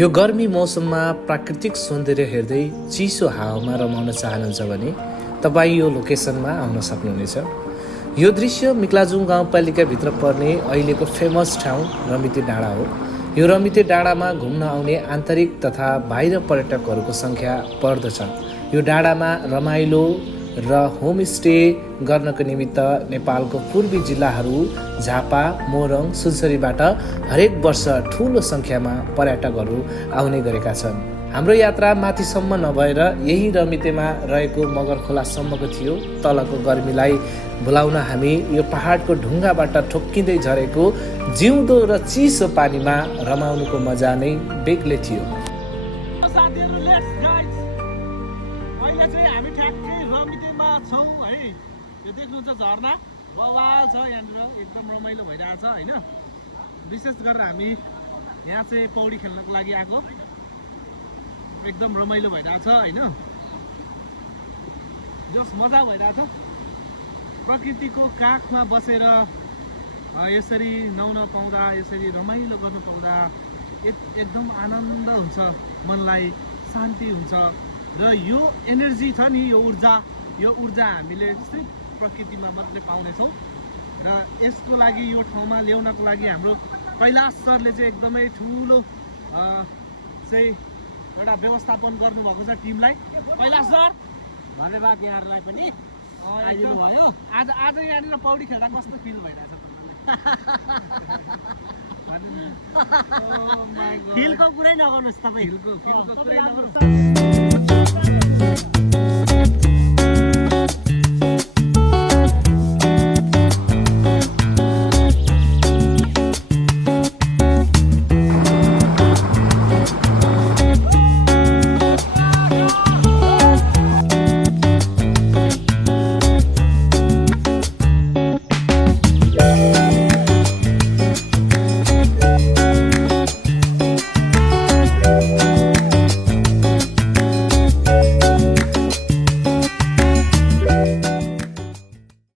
यो गर्मी मौसममा प्राकृतिक सौन्दर्य हेर्दै चिसो हावामा रमाउन चाहनुहुन्छ भने तपाईँ यो लोकेसनमा आउन सक्नुहुनेछ। यो दृश्य मिक्लाजुङ गाउँपालिकाभित्र पर्ने अहिलेको फेमस ठाउँ रमिते डाँडा हो। यो रमिते डाँडामा घुम्न आउने आन्तरिक तथा बाहिर पर्यटकहरूको सङ्ख्या बढ्दछ। यो डाँडामा रमाइलो र होमस्टे गर्नको निमित्त नेपालको पूर्वी जिल्लाहरू झापा, मोरङ, सुनसरीबाट हरेक वर्ष ठुलो सङ्ख्यामा पर्यटकहरू आउने गरेका छन्। हाम्रो यात्रा माथिसम्म नभएर यही रमितेमा रहेको मगर खोलासम्मको थियो। तलको गर्मीलाई भुलाउन हामी यो पहाडको ढुङ्गाबाट ठोक्किँदै झरेको जिउँदो र चिसो पानीमा रमाउनुको मजा नै बेग्लै थियो। झरना बवाल छ यहाँनिर, एकदम रमाइलो भइरहेछ होइन। विशेष गरेर हामी यहाँ चाहिँ पौडी खेल्नको लागि आएको, एकदम रमाइलो भइरहेछ होइन। जस मजा भइरहेछ प्रकृतिको काखमा बसेर यसरी नुहाउन पाउँदा, यसरी रमाइलो गर्नु पाउँदा एकदम आनन्द हुन्छ, मनलाई शान्ति हुन्छ। र यो एनर्जी छ नि, यो ऊर्जा हामीले प्रकृतिमा मात्रै पाउनेछौँ। र यसको लागि यो ठाउँमा ल्याउनको लागि हाम्रो कैलाश सरले चाहिँ एकदमै ठुलो चाहिँ एउटा व्यवस्थापन गर्नुभएको छ टिमलाई। कैलाश सर धन्यवाद यहाँहरूलाई पनि आइदिनु भयो। आज यहाँनिर पौडी खेल्दा कस्तो फिल भइरहेछ फिलको कुरै नगर्नुहोस् तपाईँ, फिलको कुरै नगर्नुहोस्।